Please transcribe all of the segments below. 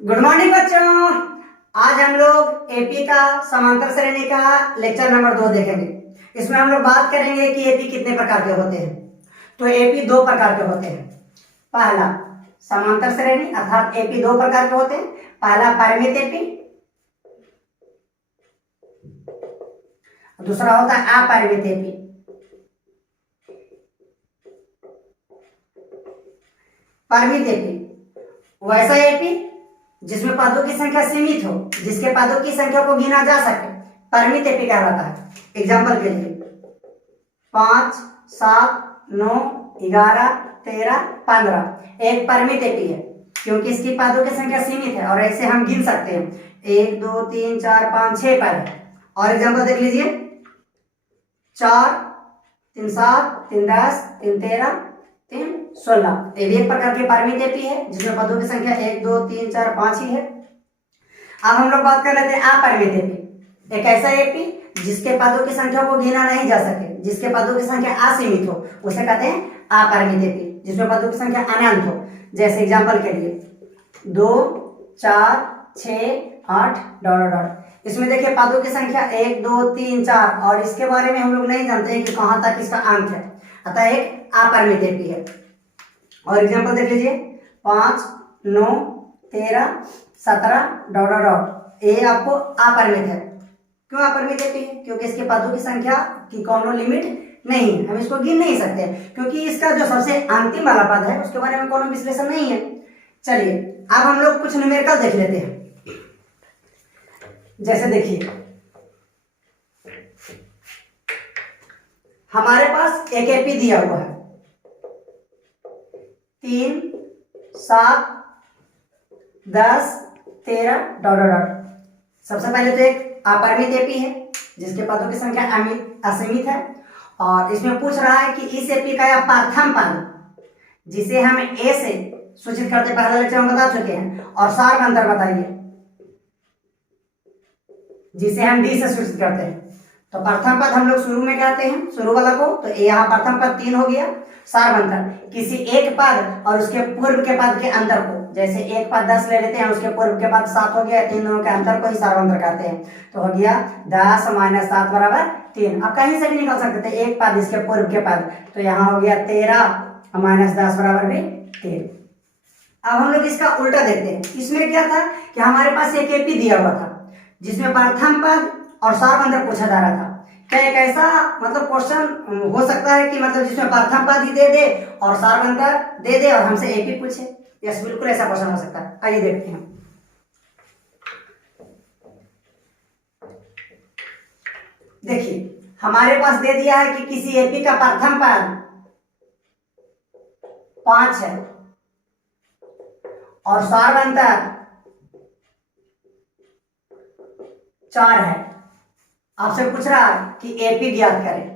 Good morning बच्चों। आज हम लोग एपी का समांतर श्रेणी का लेक्चर नंबर 2 देखेंगे। इसमें हम लोग बात करेंगे कि एपी कितने प्रकार के होते हैं। तो एपी 2 प्रकार के होते हैं। पहला समांतर श्रेणी अर्थात एपी 2 प्रकार के होते हैं। पहला परिमित एपी, दूसरा होता है अपरिमित एपी। परिमित एपी वैसा एपी जिसमें पदों की संख्या सीमित हो, जिसके पदों की संख्या को गिना जा सके, परिमित एपी कहलाता है। एग्जाम्पल के लिए 5, 7, 9, 11, 13, 15 एक परिमित एपी है क्योंकि इसकी पदों की संख्या सीमित है और ऐसे हम गिन सकते हैं 1, 2, 3, 4, 5, 6 पद। और एग्जाम्पल देख लीजिए 4, 3, 7, 3, 10, 3, 13, 3, 16। ये भी एक प्रकार की परिमित एपी है जिसमें पदों की संख्या 1, 2, 3, 4, 5 ही है। अब हम लोग बात कर लेते हैं अपरिमित एपी। एक ऐसा एपी जिसके पदों की संख्या को गिना नहीं जा सके, जिसके पदों की संख्या असीमित हो, उसे कहते हैं अपरिमित एपी। जिसमें पदों की संख्या अनंत हो, जैसे एग्जाम्पल के लिए 2, 4, 6, 8 डॉट डॉट। इसमें देखिए पदों की संख्या 1, 2, 3, 4 और इसके बारे में हम लोग नहीं जानते हैं कि कहां तक इसका अंत है, अतः एक अपरिमित एपी है। और एग्जाम्पल देख लीजिए 5, 9, 13, 17 डॉट डॉट डॉट। ये आपको अपरिमित है। क्यों अपरिमित एपी है? क्योंकि इसके पदों की संख्या की कोनो लिमिट नहीं है, हम इसको गिन नहीं सकते क्योंकि इसका जो सबसे अंतिम वाला पद है उसके बारे में कोनो विश्लेषण नहीं है। चलिए अब हम लोग कुछ न्यूमेरिकल देख लेते हैं। जैसे देखिए हमारे पास एक एपी दिया हुआ है 3, 7, 10, 13 डॉट डॉट डॉट। सबसे पहले तो एक अपरिमित एपी है जिसके पदों की संख्या असीमित है और इसमें पूछ रहा है कि इस एपी का यह प्रथम पद जिसे हम ए से सूचित करते पहले लेक्चर में बता चुके हैं, और सार अंतर बताइए जिसे हम डी से सूचित करते हैं। तो प्रथम पद हम लोग शुरू में कहते हैं, शुरू वाला को, तो यहाँ प्रथम पद 3 हो गया। सारवंतर किसी एक पद और उसके पूर्व के पद के अंतर को, जैसे एक पद 10 ले लेते हैं उसके पूर्व के पद 7 हो गया, इन दोनों के अंतर को ही सारवंतर कहते हैं। तो हो गया 10 - 7 बराबर 3। अब कहीं से भी निकल सकते थे एक पद इसके पूर्व के पद, तो यहाँ हो गया 13 - 10 बराबर भी 3। अब हम लोग इसका उल्टा देखते हैं। इसमें क्या था कि हमारे पास एक एपी दिया हुआ था जिसमें प्रथम पद और सारवंतर पूछा जा रहा था। क्या एक ऐसा मतलब क्वेश्चन हो सकता है कि मतलब जिसमें प्रथम पद ही दे दे और सारवंतर दे दे और हमसे एपी पूछे? यस, बिल्कुल ऐसा क्वेश्चन हो सकता है। आइए देखते हैं। देखिए हमारे पास दे दिया है कि किसी एपी का प्रथम पद 5 है और सारवंतर 4 है। आपसे पूछ रहा है कि एपी ज्ञात करें।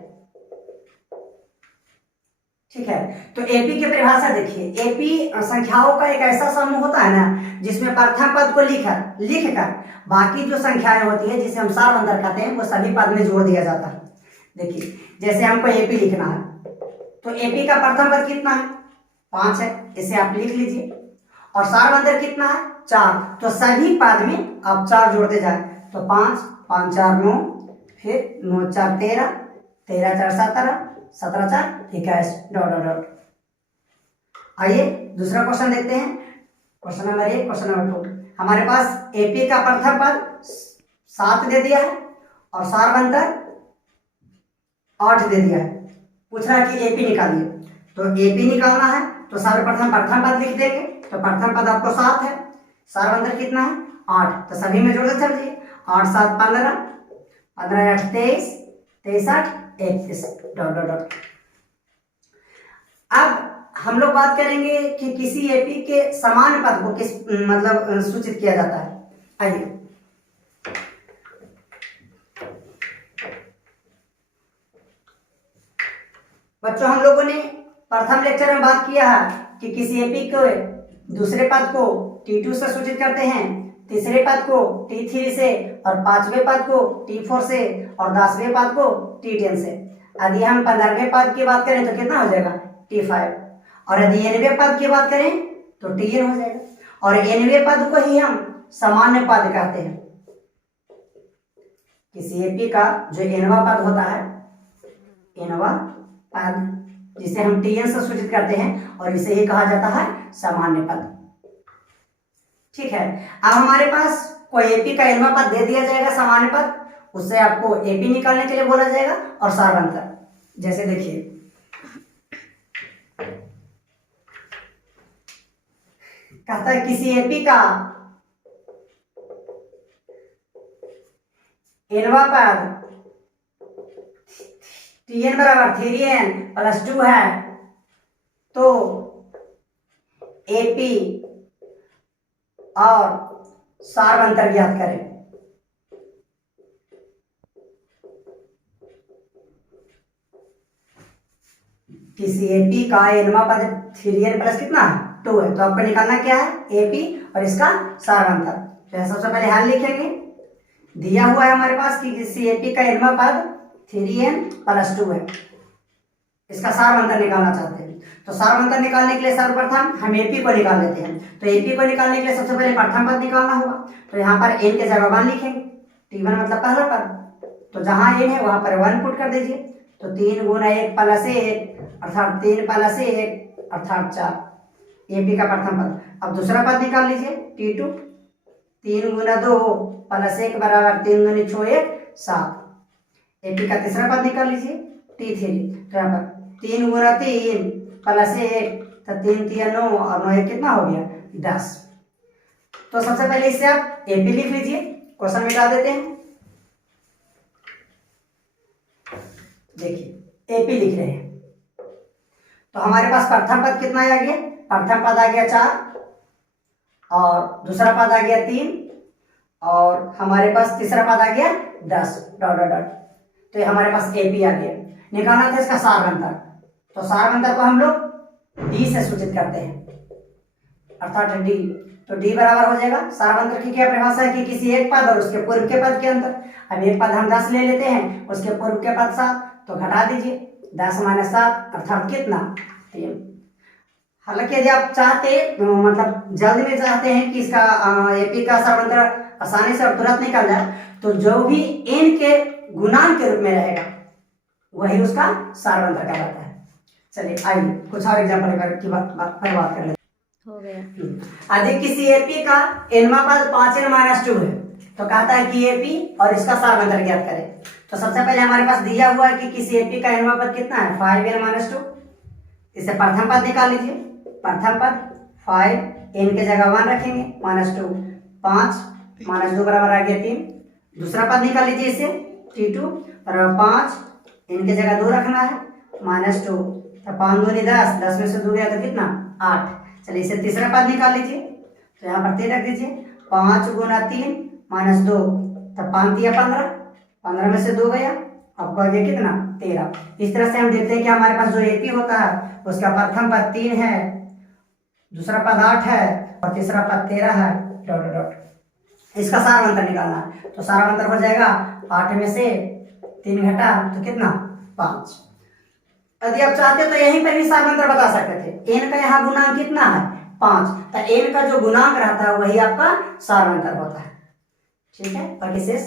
ठीक है, तो एपी की परिभाषा देखिए। एपी संख्याओं का एक ऐसा समूह होता है ना जिसमें प्रथम पद को लिखकर बाकी जो संख्याएं होती है जिसे हम सारवंतर कहते हैं वो सभी पद में जोड़ दिया जाता है। देखिए जैसे हमको एपी लिखना है तो एपी का प्रथम पद कितना है? 5 है, इसे आप लिख लीजिए। और सारवंतर कितना है? 4। तो सभी पद में आप 4 जोड़ते जाए तो 5, 5, 4, 9, फिर 9, 4, 13, 13, 4, 17, 17, 4, 21 डॉट डॉट डॉट। आइए दूसरा क्वेश्चन देखते हैं। Question number 1, question number 2। हमारे पास एपी का प्रथम पद 7 दे दिया है और सारवंतर 8 दे दिया है। पूछ रहा है कि एपी निकालिए। तो एपी निकालना है तो सर्वप्रथम प्रथम पद लिख देंगे। तो प्रथम पद आपको 7 है, सारवंतर कितना है? 8। तो सभी में जोड़ते चलिए 8, 7, 15, 15, 8, 23, 23, 8, 31 डॉट डॉट डॉट। अब हम लोग बात करेंगे कि किसी एपी के समान पद को किस मतलब सूचित किया जाता है। आइए बच्चों, हम लोगों ने प्रथम लेक्चर में बात किया है कि किसी एपी के दूसरे पद को T2 से सूचित करते हैं, तीसरे पद को T3 से और 5वें पद को T4 से और 10वें पद को T10 से। यदि हम 15वें पद की बात करें तो कितना हो जाएगा? T5। और यदि 9वें पद की बात करें तो Tn हो जाएगा। और nवें पद को ही हम सामान्य पद कहते हैं। किसी एपी का जो nवां पद होता है, nवां पद, जिसे हम Tn से सूचित करते हैं, और इसे ही कहा जाता है सामान्य पद। ठीक है, अब हमारे पास कोई एपी का nवां पद दे दिया जाएगा सामान्य पद, उससे आपको एपी निकालने के लिए बोला जाएगा और सारवंतर। जैसे देखिए, कहता है किसी एपी का nवां पद Tn बराबर 3n + 2 है, तो एपी और सारवंतर ज्ञात करें। किसी एपी का nवां पद 3n प्लस कितना है, 2 है, तो आपको निकालना क्या है, एपी और इसका सारवंतर। तो सबसे पहले हल लिखेंगे। दिया हुआ है हमारे पास कि किसी एपी का nवां पद 3n + 2 है, इसका सारवंतर निकालना चाहते हैं। तो सारवंतर निकालने के लिए सर्वप्रथम हम एपी को निकाल लेते हैं। तो एपी को निकालने के लिए सबसे पहले प्रथम पद निकालना होगा। तो यहाँ पर n के जगह 1 लिखेंगे, t1 मतलब पहला पद, तो जहां n है वहां पर 1 पुट कर दीजिए। तो 3 × 1 + 1 अर्थात 3 + 1 अर्थात 4, एपी का प्रथम पद। अब दूसरा पद निकाल लीजिए, t2, 3 × 2 + 1 बराबर 3 × 6 1 7। एपी का तीसरा पद निकाल लीजिए, t3, तो यहाँ पर 3 × 3 + 1, तो 3 3 9 और 9 1 कितना हो गया, 10। तो सबसे पहले इससे आप एपी लिख लीजिए, क्वेश्चन मिटा देते हैं। देखिए एपी लिख रहे हैं, तो हमारे पास प्रथम पद कितना आ गया, प्रथम पद आ गया 4 और दूसरा पद आ गया 3 और हमारे पास तीसरा पद आ गया 10 ... तो ये हमारे पास एपी आ गया। निकालना था इसका सारवंतर, तो सारवंतर को हम लोग डी से सूचित करते हैं, अर्थात डी। तो डी बराबर हो जाएगा, सारवंतर की क्या परिभाषा है कि किसी एक पद और उसके पूर्व के पद के अंतर। अब एक पद हम 10 ले लेते हैं, उसके पूर्व के पद 7, तो घटा दीजिए, 10 - 7 अर्थात कितना, 3। हालांकि यदि आप चाहते मतलब जल्द में चाहते हैं कि इसका एपी का सारवंतर आसानी से और तुरंत निकल जाए, तो जो भी n के गुणांक के रूप में रहेगा वही उसका सारवंतर कहलाता है। चलिए आइए कुछ और एग्जाम्पल की बात कर लेते हो गया। अधिक किसी एपी का nवां पद 5n - 2 है, तो कहता है कि एपी और इसका सारवंतर ज्ञात करें। तो सबसे पहले हमारे पास दिया हुआ है कि किसी एपी का nवां पद कितना है, 5n - 2। इसे प्रथम पद निकाल लीजिए, प्रथम पद 5, n के जगह 1 रखेंगे, -2, 5 - 2 बराबर आ गया 3। दूसरा पद निकाल लीजिए, इसे t2 बराबर 5, n के जगह 2 रखना है, -2, तो 5 दूनी 10, 10 में से 2 गया तो कितना, 8। चलिए इसे तीसरा पद निकाल लीजिए, तो यहाँ पर 3 रख दीजिए, 5 × 3 - 2, तो 5 × 15, 15 में से 2 गया, आपको आ गया कितना, 13। इस तरह से हम देखते हैं कि हमारे पास जो एपी होता है उसका प्रथम पद 3 है, दूसरा पद 8 है और तीसरा पद 13 है ... इसका सारवंतर निकालना है। तो सारवंतर हो जाएगा 8 में से 3 घटा तो कितना, 5। यदि आप चाहते तो यहीं पर भी सारवंतर बता सकते थे। n का यहाँ गुणांक कितना है, 5, तो n का जो गुणांक रहता है वही आपका सारवंतर होता है। ठीक है, और विशेष